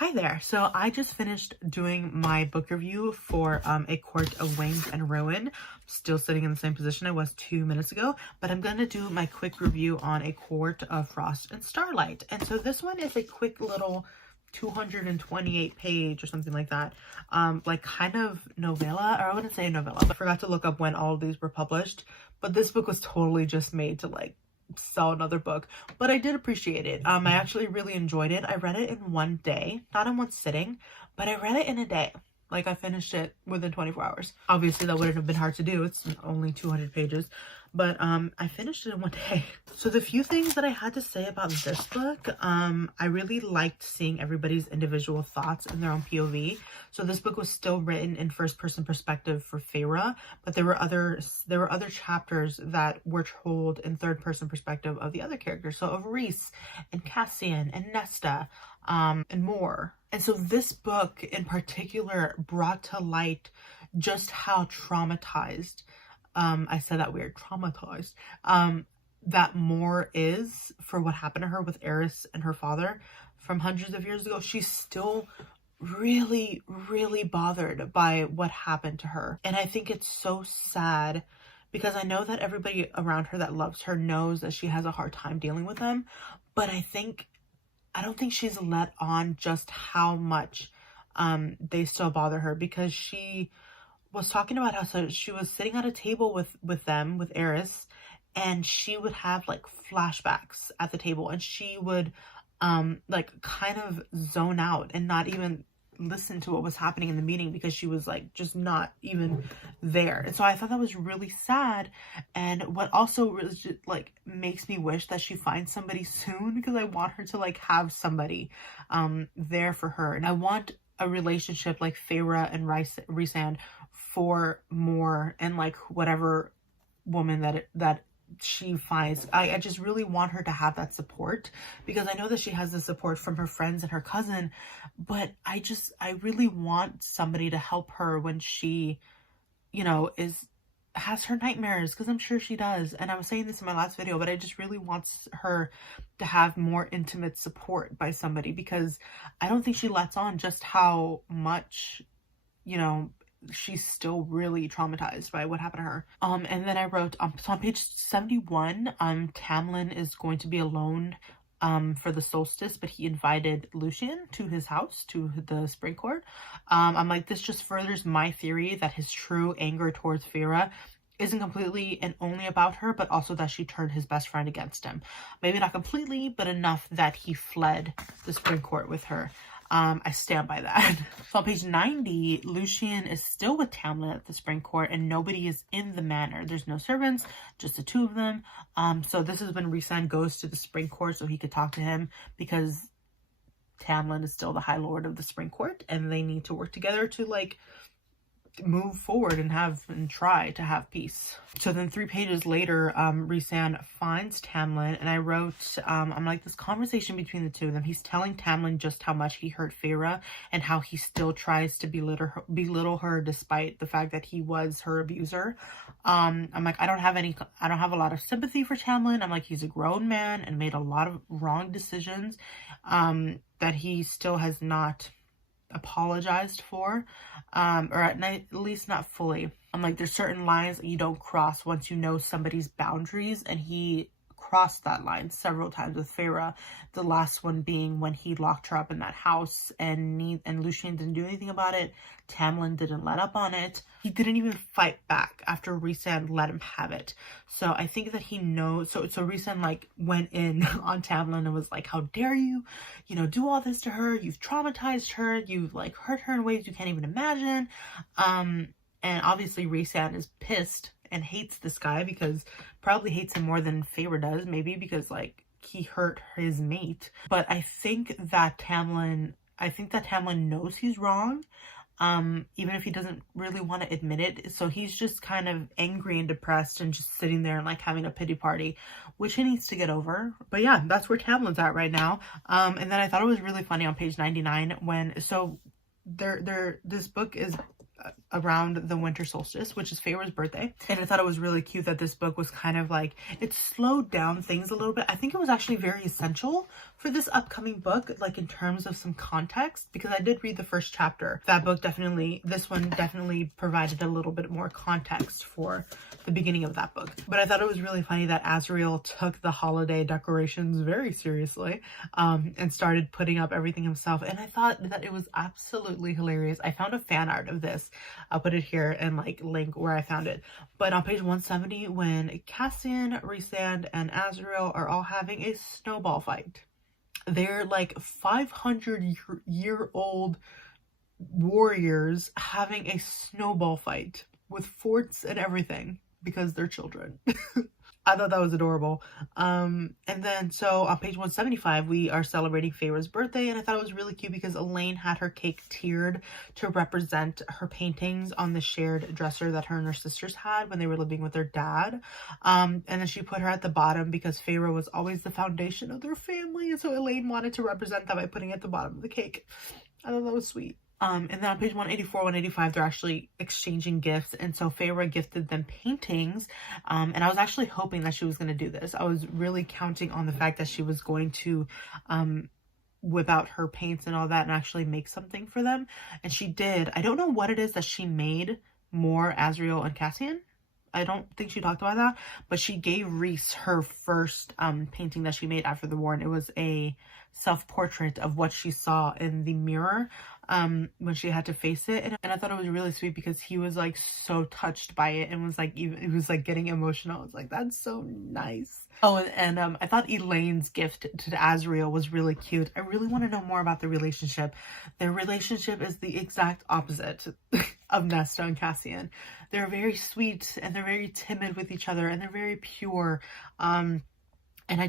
Hi there. So I just finished doing my book review for A Court of Wings and Ruin. I'm still sitting in the same position I was 2 minutes ago, but I'm going to do my quick review on A Court of Frost and Starlight. And so this one is a quick little 228 page or something like that, like kind of novella, or I wouldn't say novella, but I forgot to look up when all of these were published. But this book was totally just made to like sell another book, but I did appreciate it. I actually really enjoyed it. I read it in one day, not in one sitting, but I read it in a day. Like, I finished it within 24 hours. Obviously that wouldn't have been hard to do, it's only 200 pages, but I finished it in one day. So the few things that I had to say about this book, I really liked seeing everybody's individual thoughts in their own POV. So this book was still written in first-person perspective for Feyre, but there were other chapters that were told in third-person perspective of the other characters, so of Rhys and Cassian and Nesta, and more. And so this book in particular brought to light just how traumatized, I said that weird, traumatized, that Mor is for what happened to her with Eris and her father from hundreds of years ago. She's still really, really bothered by what happened to her. And I think it's so sad because I know that everybody around her that loves her knows that she has a hard time dealing with them. But I don't think she's let on just how much they still bother her, because she was talking about how she was sitting at a table with them, with Eris, and she would have like flashbacks at the table, and she would like kind of zone out and not even listen to what was happening in the meeting because she was like just not even there. And so I thought that was really sad, and what also really just, like, makes me wish that she finds somebody soon, because I want her to like have somebody there for her, and I want a relationship like Feyre and Rhysand for Mor and like whatever woman that she finds. I just really want her to have that support, because I know that she has the support from her friends and her cousin, but I really want somebody to help her when she, you know, has her nightmares, because I'm sure she does. And I was saying this in my last video, but I just really want her to have more intimate support by somebody, because I don't think she lets on just how much, you know, she's still really traumatized by what happened to her. And then I wrote, so on page 71, Tamlin is going to be alone for the solstice, but he invited Lucien to his house, to the spring court. I'm like, this just furthers my theory that his true anger towards Feyre isn't completely and only about her, but also that she turned his best friend against him. Maybe not completely, but enough that he fled the spring court with her. I stand by that. So on page 90, Lucien is still with Tamlin at the spring court, and nobody is in the manor. There's no servants, just the two of them. So this is when Rhysand goes to the spring court so he could talk to him, because Tamlin is still the High Lord of the spring court, and they need to work together to like move forward and try to have peace. So then 3 pages later, Rhysand finds Tamlin, and I wrote, I'm like, this conversation between the two of them, he's telling Tamlin just how much he hurt Feyre and how he still tries to belittle her despite the fact that he was her abuser. I'm like, I don't have a lot of sympathy for Tamlin. I'm like, he's a grown man and made a lot of wrong decisions that he still has not apologized for, or at least not fully. I'm like, there's certain lines that you don't cross once you know somebody's boundaries, and he crossed that line several times with Feyre. The last one being when he locked her up in that house, and Lucien didn't do anything about it. Tamlin didn't let up on it. He didn't even fight back after Rhysand let him have it. So I think that he knows. So Rhysand like went in on Tamlin and was like, how dare you, you know, do all this to her? You've traumatized her. You've like hurt her in ways you can't even imagine. And obviously Rhysand is pissed and hates this guy, because probably hates him more than Feyre does, maybe because like he hurt his mate. But I think that Tamlin knows he's wrong, even if he doesn't really want to admit it. So he's just kind of angry and depressed and just sitting there and like having a pity party, which he needs to get over. But yeah, that's where Tamlin's at right now. And then I thought it was really funny on page 99 when, so this book is around the winter solstice, which is Feyre's birthday. And I thought it was really cute that this book was kind of like, it slowed down things a little bit. I think it was actually very essential for this upcoming book, like in terms of some context, because I did read the first chapter. That book definitely, this one definitely provided a little bit more context for the beginning of that book. But I thought it was really funny that Azriel took the holiday decorations very seriously and started putting up everything himself. And I thought that it was absolutely hilarious. I found a fan art of this. I'll put it here and like link where I found it. But on page 170, when Cassian, Rhysand, and Azriel are all having a snowball fight. They're like 500-year-old warriors having a snowball fight with forts and everything because they're children. I thought that was adorable. And then so on page 175, we are celebrating Feyre's birthday, and I thought it was really cute because Elaine had her cake tiered to represent her paintings on the shared dresser that her and her sisters had when they were living with their dad. And then she put her at the bottom because Feyre was always the foundation of their family, and so Elaine wanted to represent that by putting it at the bottom of the cake. I thought that was sweet. And then on page 184, 185, they're actually exchanging gifts. And so Feyre gifted them paintings. And I was actually hoping that she was going to do this. I was really counting on the fact that she was going to whip out her paints and all that and actually make something for them. And she did. I don't know what it is that she made more Azriel and Cassian. I don't think she talked about that. But she gave Rhys her first painting that she made after the war. And it was a self-portrait of what she saw in the mirror when she had to face it. And I thought it was really sweet because he was like so touched by it and was like, even it was like getting emotional. I was like, that's so nice. Oh, and I thought Elaine's gift to Azriel was really cute. I really want to know more about the relationship. Their relationship is the exact opposite of Nesta and Cassian. They're very sweet and they're very timid with each other and they're very pure. And I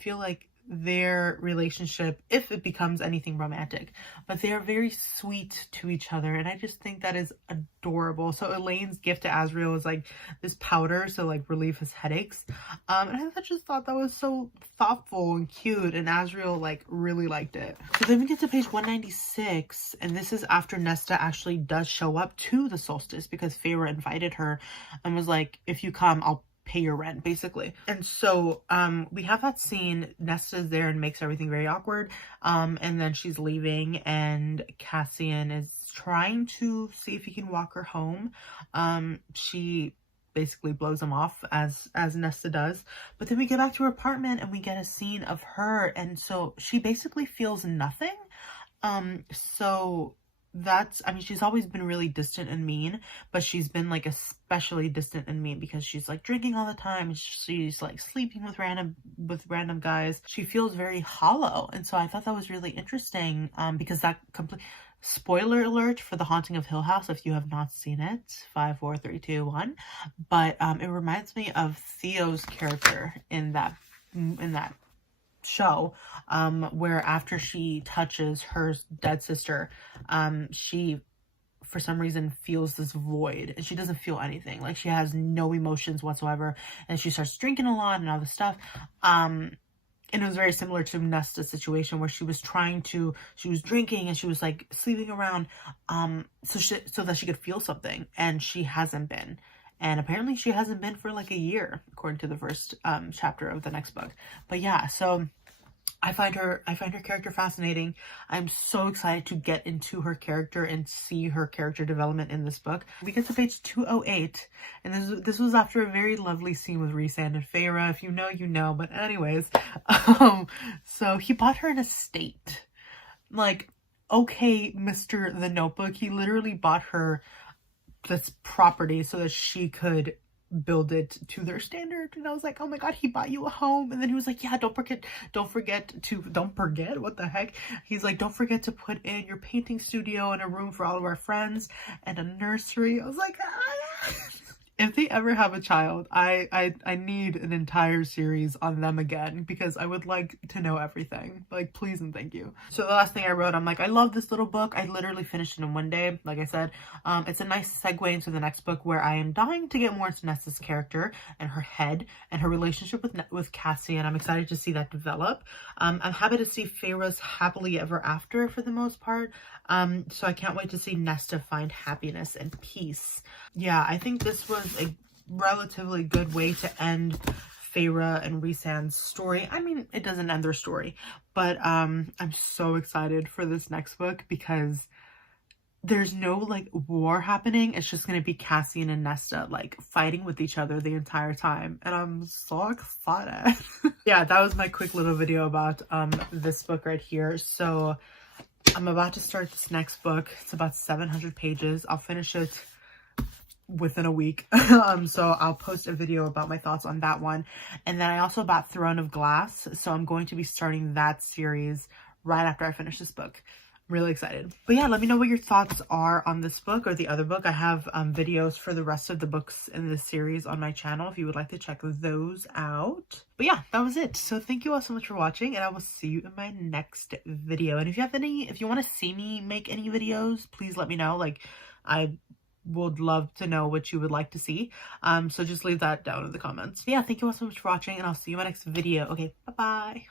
feel like their relationship, if it becomes anything romantic, but they are very sweet to each other, and I just think that is adorable. So Elaine's gift to Azriel was like this powder, so like relieve his headaches, and I just thought that was so thoughtful and cute, and Azriel like really liked it. So then we get to page 196, and this is after Nesta actually does show up to the solstice because Feyre invited her and was like, if you come, I'll pay your rent, basically. And so we have that scene. Nesta's there and makes everything very awkward, and then she's leaving and Cassian is trying to see if he can walk her home. She basically blows him off as Nesta does, but then we get back to her apartment and we get a scene of her, and so she basically feels nothing. So that's, I mean, she's always been really distant and mean, but she's been like especially distant and mean because she's like drinking all the time. She's like sleeping with random guys. She feels very hollow. And so I thought that was really interesting because that spoiler alert for The Haunting of Hill House if you have not seen it. 5, 4, 3, 2, 1. But it reminds me of Theo's character in that show, where after she touches her dead sister, she for some reason feels this void and she doesn't feel anything, like she has no emotions whatsoever, and she starts drinking a lot and all this stuff. And it was very similar to Nesta's situation where she was drinking and she was like sleeping around so that she could feel something, and she hasn't been. And apparently she hasn't been for like a year, according to the first chapter of the next book. But yeah, so I find her character fascinating. I'm so excited to get into her character and see her character development in this book. We get to page 208, and this was after a very lovely scene with Rhysand and Feyre. If you know, you know. But anyways, so he bought her an estate. Like, okay, Mr. The Notebook, he literally bought her this property so that she could build it to their standard. And I was like, oh my god, he bought you a home. And then he was like, yeah, don't forget, what the heck? He's like, don't forget to put in your painting studio and a room for all of our friends and a nursery. I was like, ah. If they ever have a child, I need an entire series on them again, because I would like to know everything. Like, please and thank you. So the last thing I wrote, I'm like, I love this little book. I literally finished it in one day. Like I said, it's a nice segue into the next book, where I am dying to get more into Nesta's character and her head and her relationship with Cassie, and I'm excited to see that develop. I'm happy to see Feyre'S happily ever after for the most part. So I can't wait to see Nesta find happiness and peace. Yeah, I think this was a relatively good way to end Feyre and Rhysand's story. I mean, it doesn't end their story, but I'm so excited for this next book, because there's no like war happening. It's just gonna be Cassian and Nesta like fighting with each other the entire time, and I'm so excited. Yeah, that was my quick little video about this book right here. So I'm about to start this next book. It's about 700 pages. I'll finish it within a week. So I'll post a video about my thoughts on that one. And then I also bought Throne of Glass, so I'm going to be starting that series right after I finish this book. I'm really excited. But yeah, let me know what your thoughts are on this book or the other book. I have videos for the rest of the books in this series on my channel if you would like to check those out. But yeah, that was it. So thank you all so much for watching, and I will see you in my next video. And if you want to see me make any videos, please let me know. Like, I would love to know what you would like to see. So just leave that down in the comments. Yeah, thank you all so much for watching, and I'll see you in my next video. Okay, bye-bye.